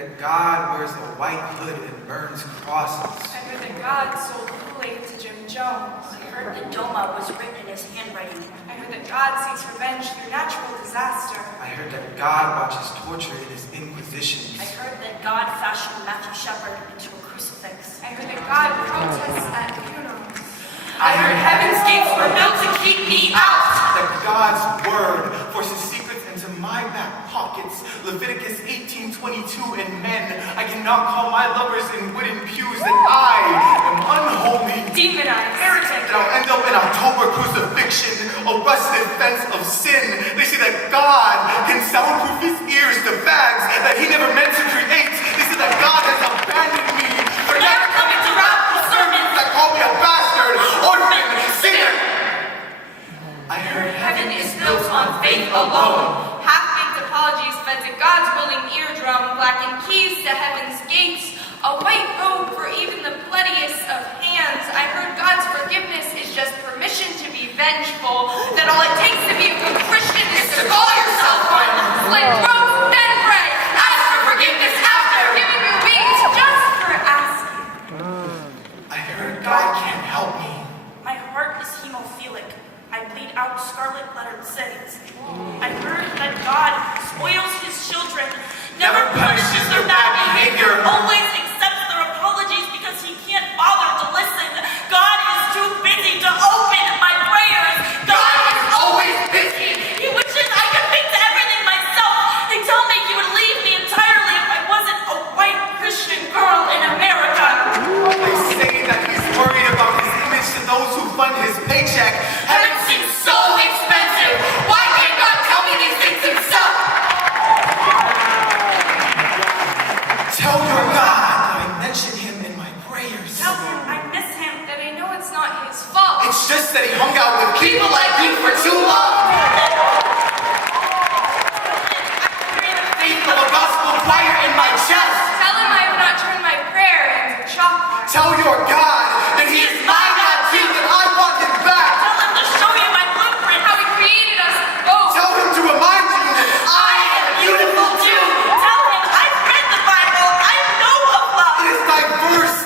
that God wears a white hood and burns crosses. I heard that God sold Kool-Aid to Jim Jones. I heard that Doma was written in his handwriting. I heard that God seeks revenge through natural disaster. I heard that God watches torture in his inquisitions. I heard that God fashioned Matthew Shepard into a crucifix. I heard that God protests at funerals. I heard heaven's gates were built to keep me out. That God's word forces secrets into my back pockets. Leviticus 18:22, and men, I cannot call my lovers in wooden pews, that I am unholy. Demonized. Heretic, that I'll end up in October crucifixion, a rusted fence of sin. They say that God can soundproof his ears to fags that he never meant to create. They say that God has abandoned me. For never coming to radical sermons. That call me a bastard, orphan, sinner. I heard Heaven is built on faith alone. Half-baked apologies fed to God's willing eardrum, blackened keys to heaven's gates, a white robe for even the bloodiest of hands. I heard God's forgiveness is just permission to be vengeful, that all it takes to be a good Christian is to call yourself one. Slit throats, then pray, ask for forgiveness after, giving your wings just for asking. I heard God can't help me. My heart is hemophilic. I bleed out scarlet-lettered sins. I heard that God spoils his children, never punishes their bad behavior, always accepts their apologies because he can't bother to listen. God is too busy to open my prayers. God is always busy. He wishes I could fix everything myself. They tell me he would leave me entirely if I wasn't a white Christian girl in America. They say that he's worried about his image to those who fund his paycheck. Heaven seems so expensive. Why can't God tell me these things himself? Tell your God that I mention him in my prayers. Tell him I miss him. That I know it's not his fault. It's just that he hung out with people like you for too long. Faith of a gospel choir in my chest. Tell him I have not turned my prayer into chocolate. Tell your God that he is my God too, that I want him back. Tell him to show you my blueprint. How he created us both. Tell him to remind you that I am beautiful too. Tell him I've read the Bible. I know of love. it is diverse